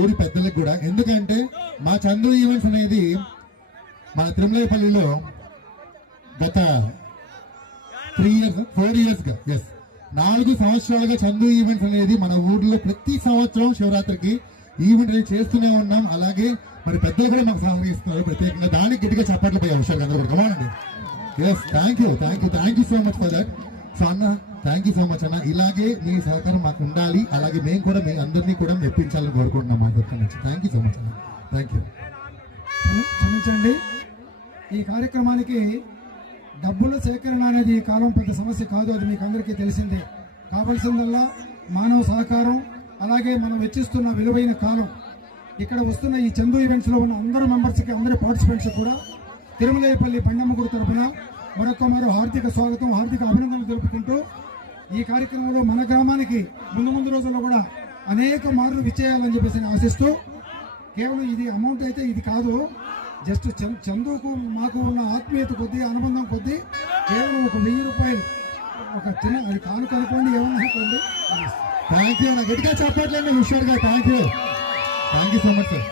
ఊరి పెద్దలకు కూడా. ఎందుకంటే మా చందు ఈవెంట్స్ అనేది మన తిరుమలపల్లిలో గత 4 years గా 4 సంవత్సరాలుగా చందు ఈవెంట్స్ అనేది మన ఊర్లో ప్రతి సంవత్సరం శివరాత్రికి ఈవెంట్ అనేది చేస్తూనే ఉన్నాం. అలాగే మరి పెద్దలు కూడా మాకు సహకరిస్తున్నారు ప్రత్యేకంగా. దానికి గట్టిగా చప్పట్లు పోయే విషయాలు అందరూ కూడా కమాండి. Thank you so much for that. So అన్న థ్యాంక్ యూ సో మచ్ అన్న. ఇలాగే మీ సహకారం మాకు ఉండాలి. అలాగే మేము కూడా మీ అందరినీ కూడా మెప్పించాలని కోరుకుంటున్నాం మా దగ్గర నుంచి. థ్యాంక్ యూ సో మచ్ అన్న. Thank you. క్షమించండి, ఈ కార్యక్రమానికి డబ్బుల సేకరణ అనేది ఈ కాలం పెద్ద సమస్య కాదు, అది మీకు అందరికీ తెలిసిందే. కావాల్సిందల్లా మానవ సహకారం, అలాగే మనం వెచ్చిస్తున్న విలువైన కాలం. ఇక్కడ వస్తున్న ఈ చందు ఈవెంట్స్లో ఉన్న అందరూ మెంబర్స్కి, అందరి పార్టిసిపెంట్స్ కూడా తిరుమలేపల్లి బండమ్మ గుడి తరఫున మరొక హార్దిక స్వాగతం, హార్దిక అభినందనలు తెలుపుకుంటూ ఈ కార్యక్రమంలో మన గ్రామానికి ముందు రోజుల్లో కూడా అనేక మార్లు విచ్చేయాలని చెప్పేసి నేను ఆశిస్తూ, కేవలం ఇది అమౌంట్ అయితే ఇది కాదు, జస్ట్ చందుకు మాకు ఉన్న ఆత్మీయత కొద్దీ, అనుబంధం కొద్దీ కేవలం ఒక 1000 రూపాయలు ఒక చిన్న అది కాను కనుకోండి, ఏమన్నా అనుకోండి. థ్యాంక్ యూ అన్న. గట్టిగా చెప్పట్లేండి హుషారు గారు. Thank you so much sir.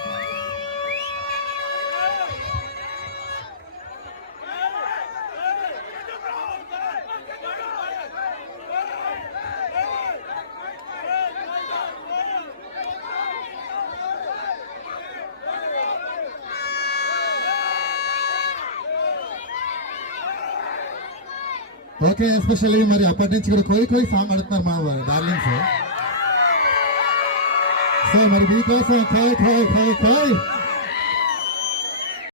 Okay, especially మరి అప్పటి నుంచి కూడా కోయి సాంగ్ ఆడుతున్నారు మా డార్లింగ్స్. సో మరి మీకోసం కోయి